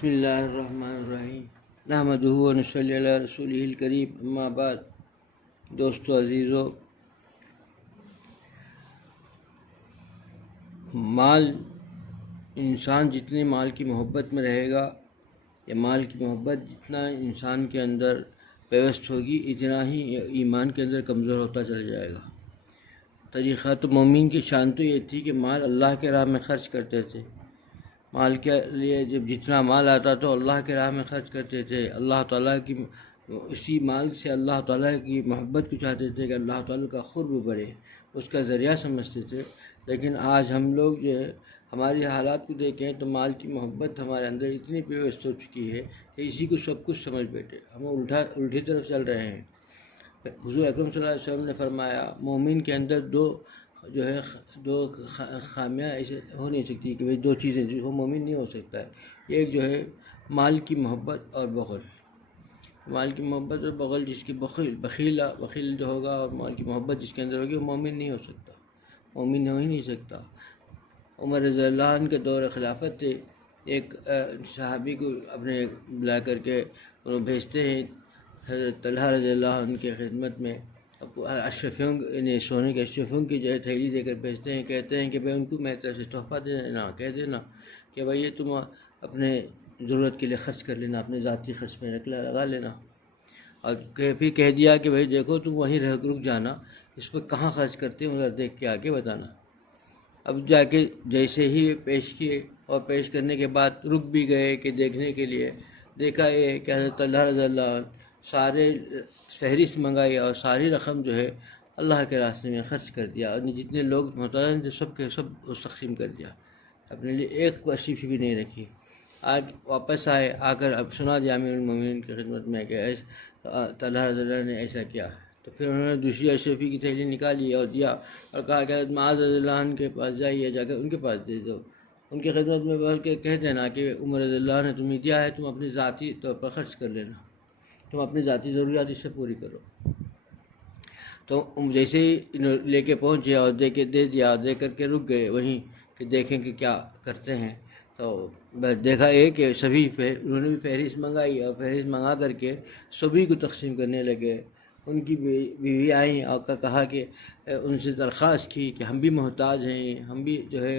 بسم اللہ الرحمن الرحیم نحمدہ و نصلی علی رسولہ الکریم اما بعد۔ دوستو عزیزو، مال، انسان جتنے مال کی محبت میں رہے گا یا مال کی محبت جتنا انسان کے اندر پیوست ہوگی اتنا ہی ایمان کے اندر کمزور ہوتا چلا جائے گا۔ طریقہ تو مومن کی شان تو یہ تھی کہ مال اللہ کے راہ میں خرچ کرتے تھے۔ مال کے لیے جب جتنا مال آتا تو اللہ کے راہ میں خرچ کرتے تھے، اللہ تعالیٰ کی اسی مال سے اللہ تعالیٰ کی محبت کو چاہتے تھے کہ اللہ تعالیٰ کا قرب بڑھے، اس کا ذریعہ سمجھتے تھے۔ لیکن آج ہم لوگ جو ہے ہماری حالات کو دیکھیں تو مال کی محبت ہمارے اندر اتنی پیوست ہو چکی ہے کہ اسی کو سب کچھ سمجھ بیٹھے، ہم الٹی طرف چل رہے ہیں۔ حضور اکرم صلی اللہ علیہ وسلم نے فرمایا مومن کے اندر دو خامیاں ایسے ہو نہیں سکتی کہ دو چیزیں جو وہ مومن نہیں ہو سکتا ہے۔ ایک جو ہے مال کی محبت اور بخل۔ مال کی محبت اور بخل، جس کی بخیل جو ہوگا اور مال کی محبت جس کے اندر ہوگی وہ مومن نہیں ہو سکتا، مومن ہو ہی نہیں سکتا۔ عمر رضی اللہ عنہ کے دور خلافت تھے، ایک صحابی کو اپنے بلا کر کے انہوں بھیجتے ہیں حضرت طلحہ رضی اللہ عنہ کی خدمت میں، اشرفیوں نے سونے کے اشرفیوں کی جو ہے تھیلی دے کر بھیجتے ہیں، کہتے ہیں کہ بھائی ان کو میری طرف سے تحفہ دے دینا، کہہ دینا کہ بھائی یہ تم اپنے ضرورت کے لیے خرچ کر لینا، اپنے ذاتی خرچ میں لگا لینا۔ اور پھر کہہ دیا کہ بھائی دیکھو تم وہیں رک جانا، اس پر کہاں خرچ کرتے ہیں ادھر دیکھ کے آگے بتانا۔ اب جا کے جیسے ہی پیش کیے اور پیش کرنے کے بعد رک بھی گئے کہ دیکھنے کے لیے، دیکھا یہ کہ حضرت طلحہ رضی اللہ عنہ سارے فہرست منگائی اور ساری رقم جو ہے اللہ کے راستے میں خرچ کر دیا، اور جتنے لوگ محتاج تھے سب کے سب تقسیم کر دیا، اپنے لیے ایک اشرفی بھی نہیں رکھی۔ آج واپس آئے، آ کر اب سنا دیا امیر المومنین کی خدمت میں کہ طلحہ رضی اللہ عنہ نے ایسا کیا۔ تو پھر انہوں نے دوسری اشرفی کی تھیلی نکالی اور دیا اور کہا کہ حضرت معاذ رضی اللہ عنہ کے پاس جائیے، جا کر ان کے پاس دے دو، ان کی خدمت میں بول کے کہہ دینا کہ عمر رضی اللہ عنہ نے تمہیں دیا ہے، تم اپنی ذاتی طور پر خرچ کر لینا، تم اپنی ذاتی ضروریات اس سے پوری کرو۔ تو جیسے ہی لے کے پہنچے اور دے دیا، دے کر کے رک گئے وہیں کہ دیکھیں کہ کیا کرتے ہیں۔ تو دیکھا یہ کہ سبھی انہوں نے بھی فہرست منگائی اور فہرست منگا کر کے سبھی کو تقسیم کرنے لگے۔ ان کی بیوی آئیں اور کہا کہ ان سے درخواست کی کہ ہم بھی محتاج ہیں، ہم بھی جو ہے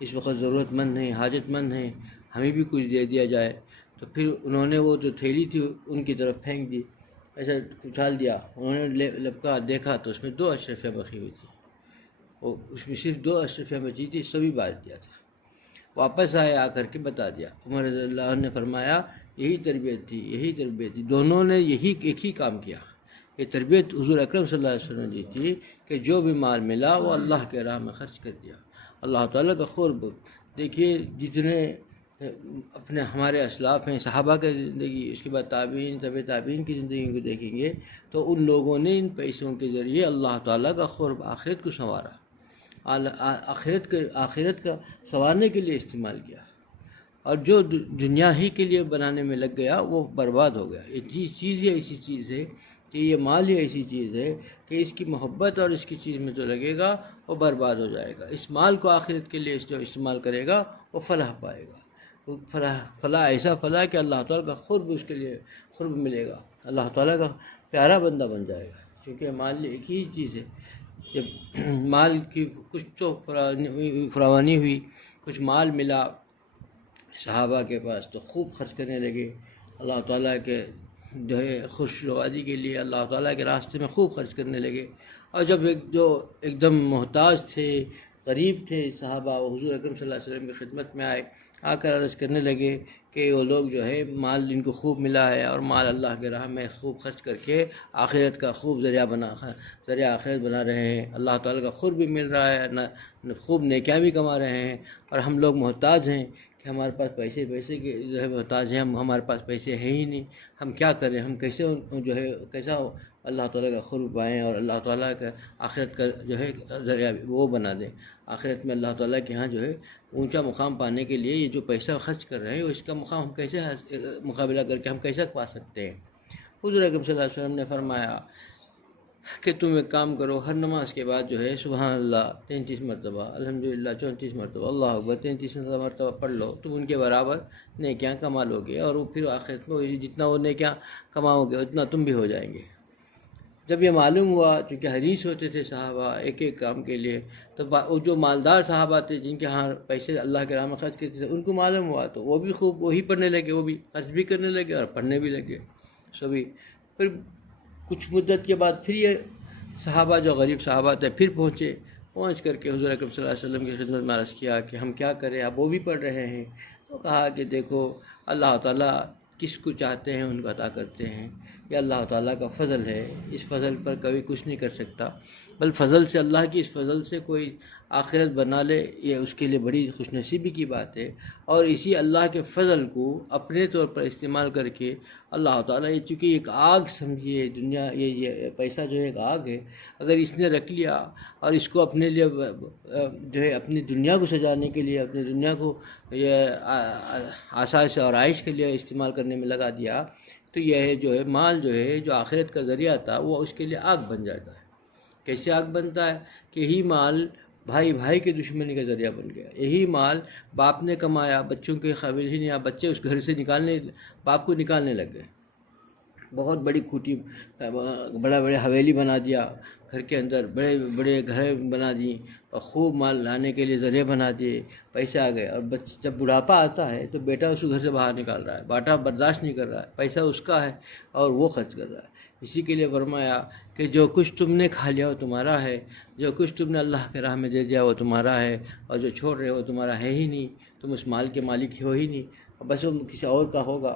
اس وقت ضرورت مند ہیں، حاجت مند ہیں، ہمیں بھی کچھ دے دیا جائے۔ تو پھر انہوں نے وہ جو تھیلی تھی ان کی طرف پھینک دی، ایسا اچھال دیا۔ انہوں نے لپکا دیکھا تو اس میں 2 اشرفیاں بچی ہوئی تھیں، اور اس میں صرف 2 اشرفیاں بچی تھی، سبھی بانٹ دیا تھا۔ واپس آئے، آ کر کے بتا دیا۔ عمر رضی اللہ عنہ نے فرمایا یہی تربیت تھی، دونوں نے ایک ہی کام کیا۔ یہ تربیت حضور اکرم صلی اللہ علیہ وسلم نے دی تھی کہ جو بھی مال ملا وہ اللہ کے راہ میں خرچ کر دیا، اللہ تعالیٰ کا قرب۔ دیکھیے جتنے اپنے ہمارے اسلاف ہیں، صحابہ کی زندگی، اس کے بعد تابعین، تابعین کی زندگی کو دیکھیں گے تو ان لوگوں نے ان پیسوں کے ذریعے اللہ تعالیٰ کا قرب، آخرت کو سنوارا، آخرت کا سنوارنے کے لیے استعمال کیا، اور جو دنیا ہی کے لیے بنانے میں لگ گیا وہ برباد ہو گیا۔ یہ چیز ہی ایسی چیز ہے کہ یہ مال ہی ایسی چیز ہے کہ اس کی محبت اور اس کی چیز میں جو لگے گا وہ برباد ہو جائے گا۔ اس مال کو آخرت کے لیے جو استعمال کرے گا وہ فلاح پائے گا، فلاح ایسا فلاح کہ اللہ تعالیٰ کا قرب، اس کے لیے قرب ملے گا، اللہ تعالیٰ کا پیارا بندہ بن جائے گا۔ کیونکہ مال ایک ہی چیز ہے، جب مال کی کچھ تو فراوانی ہوئی، کچھ مال ملا صحابہ کے پاس تو خوب خرچ کرنے لگے، اللہ تعالیٰ کے جو ہے خوش روادی کے لیے اللہ تعالیٰ کے راستے میں خوب خرچ کرنے لگے۔ اور جب ایک دم محتاج تھے، غریب تھے صحابہ، وہ حضور اکرم صلی اللہ علیہ وسلم کی خدمت میں آئے، آ کر عرض کرنے لگے کہ وہ لوگ جو ہے مال جن کو خوب ملا ہے اور مال اللہ کے راہ میں خوب خرچ کر کے آخرت کا خوب ذریعہ آخرت بنا رہے ہیں، اللہ تعالیٰ کا قرب بھی مل رہا ہے، خوب نیکیاں بھی کما رہے ہیں، اور ہم لوگ محتاج ہیں کہ ہمارے پاس پیسے کے جو ہے محتاج ہیں، ہمارے پاس پیسے ہیں ہی نہیں، ہم کیا کریں، ہم کیسے جو ہے کیسا اللہ تعالیٰ کا قرب پائیں اور اللہ تعالیٰ کا آخرت کا جو ہے ذریعہ وہ بنا دیں۔ آخرت میں اللہ تعالیٰ کے ہاں جو ہے اونچا مقام پانے کے لیے یہ جو پیسہ خرچ کر رہے ہیں اس کا مقام ہم کیسے مقابلہ کر کے ہم کیسے پا سکتے ہیں۔ حضور اکرم صلی اللہ علیہ وسلم نے فرمایا کہ تم ایک کام کرو، ہر نماز کے بعد جو ہے سبحان اللہ 33 مرتبہ، الحمدللہ 34 مرتبہ، اللہ اکبر 33 مرتبہ پڑھ لو، تم ان کے برابر نیکیاں کما لو گے، اور وہ پھر آخرت میں جتنا وہ نیکیاں کماؤ گے اتنا تم بھی ہو جائیں گے۔ جب یہ معلوم ہوا، چونکہ حریص ہوتے تھے صحابہ ایک ایک کام کے لیے، تو وہ جو مالدار صحابہ تھے جن کے ہاں پیسے اللہ کے راہ میں خرچ کرتے تھے، ان کو معلوم ہوا تو وہ بھی خوب وہی پڑھنے لگے، وہ بھی خرچ بھی کرنے لگے اور پڑھنے بھی لگے سبھی۔ پھر کچھ مدت کے بعد پھر یہ صحابہ جو غریب صحابہ تھے پھر پہنچ کر کے حضور اکرم صلی اللہ علیہ وسلم کی خدمت میں عرض کیا کہ ہم کیا کریں، اب وہ بھی پڑھ رہے ہیں۔ تو کہا کہ دیکھو اللہ تعالیٰ کس کو چاہتے ہیں ان کو عطا کرتے ہیں، یہ اللہ تعالیٰ کا فضل ہے، اس فضل پر کبھی کچھ نہیں کر سکتا، بل فضل سے اللہ کی اس فضل سے کوئی آخرت بنا لے یہ اس کے لیے بڑی خوش نصیبی کی بات ہے۔ اور اسی اللہ کے فضل کو اپنے طور پر استعمال کر کے اللہ تعالیٰ، یہ چونکہ ایک آگ سمجھیے دنیا، یہ پیسہ جو ہے ایک آگ ہے، اگر اس نے رکھ لیا اور اس کو اپنے لیے جو ہے اپنی دنیا کو سجانے کے لیے، اپنی دنیا کو یہ آسائش اور عائش کے لیے استعمال کرنے میں لگا دیا، تو یہ ہے جو ہے مال جو ہے جو آخرت کا ذریعہ تھا وہ اس کے لیے آگ بن جاتا ہے۔ کیسے آگ بنتا ہے کہ یہی مال بھائی کے دشمنی کا ذریعہ بن گیا، یہی مال باپ نے کمایا، بچوں کے قابل ہی نہیں آیا، بچے اس گھر سے باپ کو نکالنے لگ گئے، بہت بڑی کھوٹی بڑے حویلی بنا دیا، گھر کے اندر بڑے بڑے گھر بنا دی اور خوب مال لانے کے لیے ذریعہ بنا دیے، پیسے آ گئے، اور جب بڑھاپا آتا ہے تو بیٹا اس کو گھر سے باہر نکال رہا ہے، بیٹا برداشت نہیں کر رہا ہے، پیسہ اس کا ہے اور وہ خرچ کر رہا ہے۔ اسی کے لیے فرمایا کہ جو کچھ تم نے کھا لیا وہ تمہارا ہے، جو کچھ تم نے اللہ کے راہ میں دے دیا وہ تمہارا ہے، اور جو چھوڑ رہے ہو تمہارا ہے ہی نہیں، تم اس مال کے مالک ہو ہی نہیں، بس وہ کسی اور کا ہوگا۔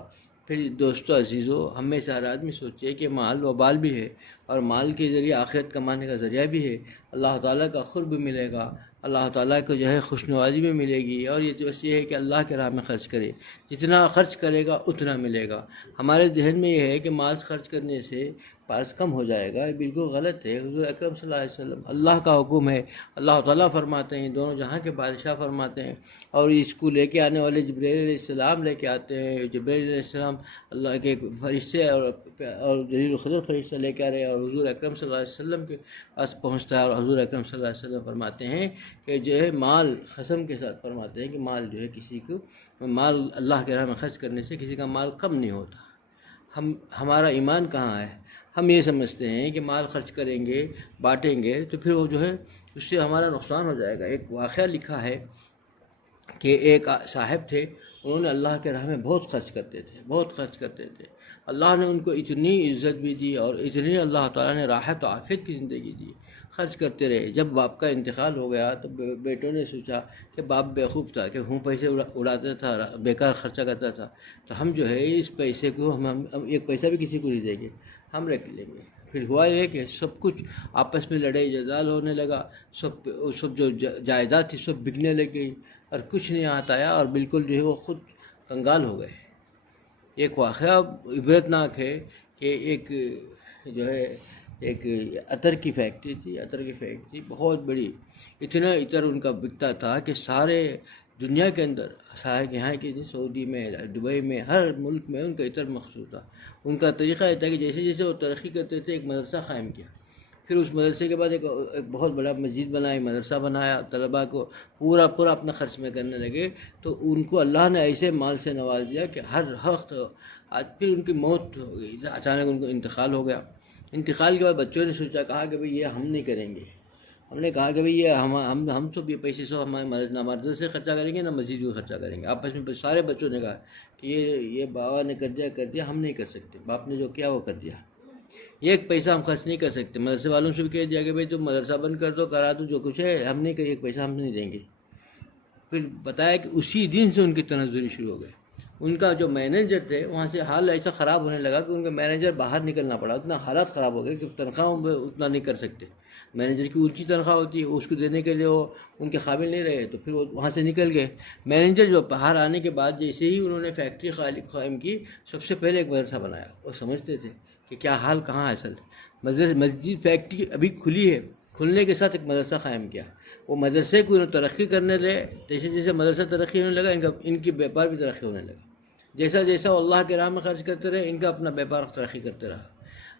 پھر دوستو عزیزو، ہم میں سے ہر آدمی سوچے کہ مال و بال بھی ہے، اور مال کے ذریعے آخرت کمانے کا ذریعہ بھی ہے، اللہ تعالیٰ کا قرب ملے گا، اللہ تعالیٰ کو جو ہے خوشنوازی میں ملے گی، اور یہ بس یہ ہے کہ اللہ کے راہ میں خرچ کرے، جتنا خرچ کرے گا اتنا ملے گا۔ ہمارے ذہن میں یہ ہے کہ مال خرچ کرنے سے پاس کم ہو جائے گا، یہ بالکل غلط ہے۔ حضور اکرم صلی اللہ علیہ وسلم، اللہ کا حکم ہے، اللہ تعالیٰ فرماتے ہیں، دونوں جہاں کے بادشاہ فرماتے ہیں، اور اس کو لے کے آنے والے جبرائیل علیہ السلام لے کے آتے ہیں، جبرائیل علیہ السلام اللہ کے فرشتے اور جلیل القدر فرشتہ لے کے آ رہے ہیں، اور حضور اکرم صلی اللہ علیہ وسلم کے پاس پہنچتا ہے، اور حضور اکرم صلی اللہ علیہ وسلم فرماتے ہیں کہ جو ہے مال قسم کے ساتھ فرماتے ہیں کہ مال جو ہے کسی کو مال اللہ کے راہ میں خرچ کرنے سے کسی کا مال کم نہیں ہوتا۔ ہمارا ایمان کہاں ہے؟ ہم یہ سمجھتے ہیں کہ مال خرچ کریں گے، بانٹیں گے تو پھر وہ جو ہے اس سے ہمارا نقصان ہو جائے گا۔ ایک واقعہ لکھا ہے کہ ایک صاحب تھے، انہوں نے اللہ کے راہ میں بہت خرچ کرتے تھے، اللہ نے ان کو اتنی عزت بھی دی اور اتنی اللہ تعالیٰ نے راحت و عافیت کی زندگی دی، خرچ کرتے رہے۔ جب باپ کا انتقال ہو گیا تو بیٹوں نے سوچا کہ باپ بیوقوف تھا کہ پیسے اڑاتا تھا، بیکار خرچہ کرتا تھا، تو ہم جو ہے اس پیسے کو ہم ایک پیسہ بھی کسی کو نہیں دیں گے، ہم رکھ لیں گے۔ پھر ہوا یہ کہ سب کچھ آپس میں لڑائی جدال ہونے لگا، سب جو جائیداد تھی سب بکنے لگ گئی، اور کچھ نہیں ہاتھ آیا، اور بالکل جو ہے وہ خود کنگال ہو گئے۔ ایک واقعہ عبرتناک ہے کہ ایک جو ہے ایک عطر کی فیکٹری بہت بڑی، اتنا عطر ان کا بکتا تھا کہ سارے دنیا کے اندر، یہاں کے سعودی میں، دبئی میں، ہر ملک میں ان کا عطر مخصوص تھا۔ ان کا طریقہ یہ تھا کہ جیسے جیسے وہ ترقی کرتے تھے ایک مدرسہ قائم کیا، پھر اس مدرسے کے بعد ایک بہت بڑا مسجد بنائی، مدرسہ بنایا، طلباء کو پورا اپنا خرچ میں کرنے لگے، تو ان کو اللہ نے ایسے مال سے نواز دیا کہ ہر وقت پھر ان کی موت ہو گئی، اچانک ان کو انتقال ہو گیا۔ انتقال کے بعد بچوں نے سوچا، کہا کہ بھئی یہ ہم نہیں کریں گے، ہم نے کہا کہ بھئی یہ ہم سب یہ پیسے سب ہمارے نہ مدرسے سے خرچہ کریں گے نہ مسجد کو خرچہ کریں گے۔ آپس میں سارے بچوں نے کہا کہ یہ بابا نے کر دیا، ہم نہیں کر سکتے، باپ نے جو کیا وہ کر دیا، ایک پیسہ ہم خرچ نہیں کر سکتے۔ مدرسے والوں سے بھی کہہ دیا کہ بھئی تم مدرسہ بند کر دو، کرا دو، جو کچھ ہے ہم نہیں، ایک پیسہ ہم نہیں دیں گے۔ پھر بتایا کہ اسی دن سے ان کی تنزلی شروع ہو گئی۔ ان کا جو مینیجر تھے وہاں سے حال ایسا خراب ہونے لگا کہ ان کا مینیجر باہر نکلنا پڑا، اتنا حالات خراب ہو گئے کہ تنخواہ اتنا نہیں کر سکتے، مینیجر کی اونچی تنخواہ ہوتی ہے اس کو دینے کے لیے وہ ان کے قابل نہیں رہے، تو پھر وہ وہاں سے نکل گئے۔ مینیجر جو باہر آنے کے بعد جیسے ہی انہوں نے فیکٹری قائم کی، سب سے پہلے ایک مدرسہ بنایا۔ وہ سمجھتے تھے کہ کیا حال کہاں ہے، اصل مسجد فیکٹری ابھی کھلی ہے، کھلنے کے ساتھ ایک مدرسہ قائم کیا۔ وہ مدرسے کو ترقی کرنے لگے، جیسے جیسے مدرسہ ترقی ہونے لگا ان کی بیپار بھی ترقی ہونے لگا، جیسا جیسا وہ اللہ کے راہ میں خرچ کرتے رہے ان کا اپنا بیپار ترقی کرتے رہا۔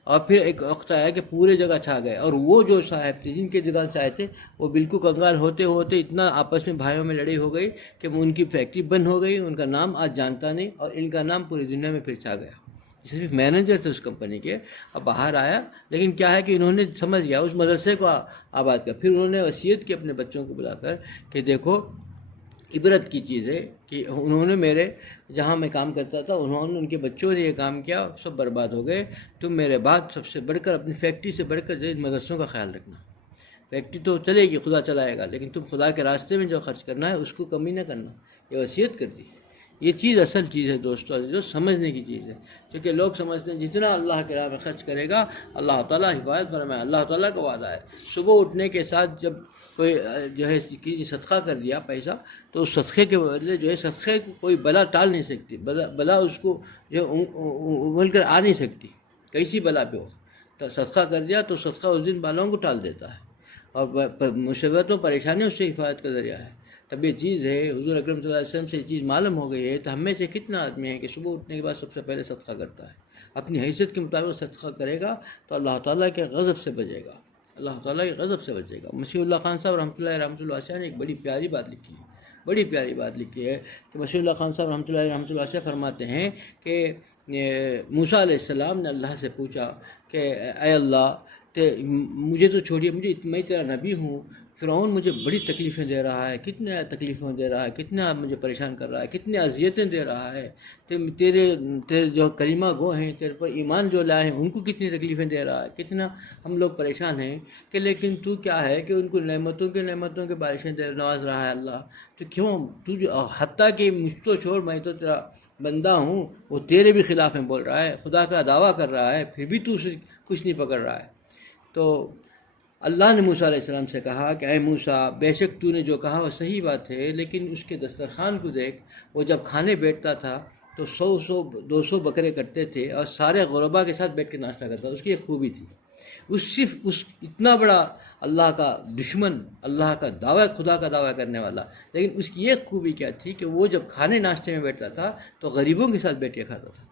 اور پھر ایک وقت آیا کہ پورے جگہ چھا گئے، اور وہ جو صاحب تھے جن کے جگہ سے آئے تھے وہ بالکل کنگال ہوتے ہوتے اتنا آپس میں بھائیوں میں لڑائی ہو گئی کہ ان کی فیکٹری بند ہو گئی، ان کا نام آج جانتا نہیں، اور ان کا نام پوری دنیا میں پھر چھا گیا۔ صرف مینیجر تھے اس کمپنی کے، اب باہر آیا، لیکن کیا ہے کہ انہوں نے سمجھ گیا اس مدرسے کو آباد کیا۔ پھر انہوں نے وصیت کی اپنے بچوں کو بلا کر کہ دیکھو عبرت کی چیز ہے کہ انہوں نے میرے جہاں میں کام کرتا تھا انہوں نے ان کے بچوں نے یہ کام کیا، سب برباد ہو گئے، تم میرے بعد سب سے بڑھ کر اپنی فیکٹری سے بڑھ کر مدرسوں کا خیال رکھنا۔ فیکٹری تو چلے گی، خدا چلائے گا، لیکن تم خدا کے راستے میں جو خرچ کرنا ہے اس کو کمی نہ کرنا، یہ وصیت کر دی۔ یہ چیز اصل چیز ہے دوستو، جو سمجھنے کی چیز ہے، کیونکہ لوگ سمجھتے ہیں جتنا اللہ کے راہ میں خرچ کرے گا اللہ تعالیٰ حفاظت فرمائے۔ اللہ تعالیٰ کا وعدہ ہے، صبح اٹھنے کے ساتھ جب کوئی جو ہے صدقہ کر دیا پیسہ، تو اس صدقے کے بدلے جو ہے صدقے کو کوئی بلا ٹال نہیں سکتی، بلا اس کو جو ابل کر آ نہیں سکتی، کیسی بلا پہ ہو، تو صدقہ کر دیا تو صدقہ اس دن بالوں کو ٹال دیتا ہے، اور مصیبتوں پریشانیوں سے حفاظت کا ذریعہ ہے۔ تب یہ چیز ہے، حضور اکرم صلی اللہ علیہ وسلم سے یہ چیز معلوم ہو گئی ہے، تو ہم میں سے کتنا آدمی ہے کہ صبح اٹھنے کے بعد سب سے پہلے صدقہ کرتا ہے، اپنی حیثیت کے مطابق صدقہ کرے گا تو اللہ تعالیٰ کے غضب سے بچے گا، اللہ تعالیٰ کے غضب سے بچے گا۔ مسیح اللہ خان صاحب رحمۃ اللہ علیہ نے ایک بڑی پیاری بات لکھی ہے، بڑی پیاری بات لکھی ہے کہ مسیح اللہ خان صاحب رحمۃ اللہ علیہ فرماتے ہیں کہ موسیٰ علیہ السلام نے اللہ سے پوچھا کہ اے اللہ مجھے تو چھوڑیے، میں تیرا نبی ہوں، فرعون مجھے بڑی تکلیفیں دے رہا ہے، کتنے تکلیفیں دے رہا ہے، کتنا مجھے پریشان کر رہا ہے، کتنی اذیتیں دے رہا ہے، تیرے جو کلمہ گو ہیں، تیرے پر ایمان جو لائے ہیں ان کو کتنی تکلیفیں دے رہا ہے، کتنا ہم لوگ پریشان ہیں کہ لیکن تو کیا ہے کہ ان کو نعمتوں کے بارشیں نواز رہا ہے اللہ، تو کیوں تو جو حتیٰ کہ مجھ تو چھوڑ، میں تو تیرا بندہ ہوں، وہ تیرے بھی خلاف میں بول رہا ہے، خدا کا دعویٰ کر رہا ہے، پھر بھی تو اسے کچھ نہیں پکڑ رہا ہے۔ تو اللہ نے موسیٰ علیہ السلام سے کہا کہ اے موسیٰ، بے شک تو نے جو کہا وہ صحیح بات ہے، لیکن اس کے دسترخوان کو دیکھ، وہ جب کھانے بیٹھتا تھا تو 100-200 بکرے کٹتے تھے اور سارے غربا کے ساتھ بیٹھ کے ناشتہ کرتا، اس کی ایک خوبی تھی، صرف اتنا بڑا اللہ کا دشمن، اللہ کا دعویٰ، خدا کا دعویٰ کرنے والا، لیکن اس کی ایک خوبی کیا تھی کہ وہ جب کھانے ناشتے میں بیٹھتا تھا تو غریبوں کے ساتھ بیٹھ کے کھاتا تھا۔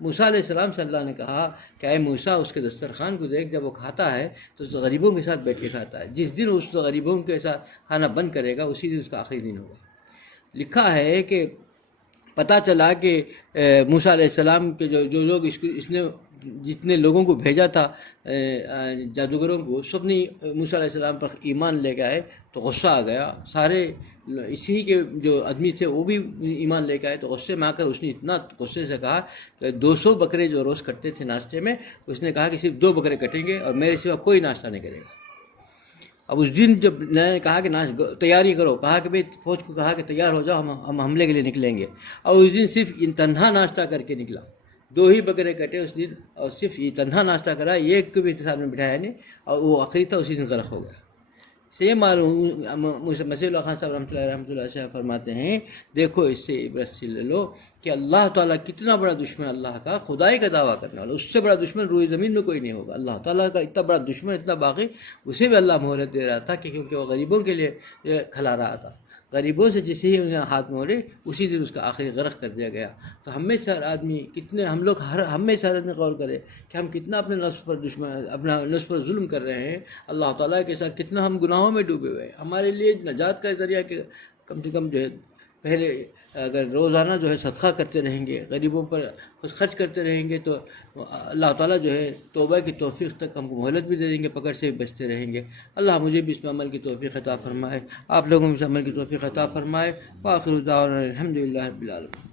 موسیٰ علیہ السلام سے اللہ نے کہا کہ اے موسیٰ، اس کے دسترخوان کو دیکھ، جب وہ کھاتا ہے تو غریبوں کے ساتھ بیٹھ کے کھاتا ہے، جس دن اس غریبوں کے ساتھ کھانا بند کرے گا اسی دن اس کا آخری دن ہوگا۔ لکھا ہے کہ پتہ چلا کہ موسیٰ علیہ السلام کے جو لوگ اس نے جتنے لوگوں کو بھیجا تھا جادوگروں کو، سب نے موسیٰ علیہ السلام پر ایمان لے کے آئے، تو غصہ آ گیا، سارے اسی کے جو آدمی تھے وہ بھی ایمان لے کے آئے، تو غصے میں آ کر اس نے اتنا غصے سے کہا کہ 200 بکرے جو روز کٹتے تھے ناشتے میں، اس نے کہا کہ صرف 2 بکرے کٹیں گے اور میرے سوا کوئی ناشتہ نہیں کرے گا۔ اب اس دن جب میں نے کہا کہ تیاری کرو، کہا کہ بھائی فوج کو کہا کہ تیار ہو جاؤ، ہم حملے کے لیے نکلیں گے، اور اس دن صرف تنہا ناشتہ کر کے نکلا، 2 ہی بکرے کٹے اس دن، اور صرف یہ تنہا ناشتہ کرا، ایک کو بھی اتصال میں بٹھایا نہیں، اور وہ آخری تھا، اسی دن غرق ہو گیا۔ سیم مسیح اللہ خان صاحب رحمۃ اللہ سے فرماتے ہیں دیکھو اس سے عبرت سے لے لو کہ اللہ تعالیٰ کتنا بڑا دشمن اللہ کا، خدائی کا دعویٰ کرنے والا، اس سے بڑا دشمن روئے زمین میں کوئی نہیں ہوگا۔ اللہ تعالیٰ کا اتنا بڑا دشمن، اتنا باقی، اسے بھی اللہ مہلت دے رہا تھا کیونکہ وہ غریبوں کے لیے کھلا رہا تھا، غریبوں سے جسے ہی انہیں ہاتھ موڑے اسی دن اس کا آخری غرق کر دیا گیا۔ تو ہم میں سے ہر آدمی کتنے، ہم میں سے ہر آدمی غور کرے کہ ہم کتنا اپنے نفس پر اپنا نفس پر ظلم کر رہے ہیں، اللہ تعالیٰ کے ساتھ کتنا ہم گناہوں میں ڈوبے ہوئے ہیں۔ ہمارے لیے نجات کا ذریعہ کہ کم سے کم جو ہے پہلے اگر روزانہ جو ہے صدقہ کرتے رہیں گے، غریبوں پر خود خرچ کرتے رہیں گے، تو اللہ تعالیٰ جو ہے توبہ کی توفیق تک ہم کو مہلت بھی دے دیں گے، پکڑ سے بچتے رہیں گے۔ اللہ مجھے بھی اس میں عمل کی توفیق عطا فرمائے، آپ لوگوں میں اس عمل کی توفیق عطا فرمائے۔ وآخر دعوانا الحمد للہ رب العالمین۔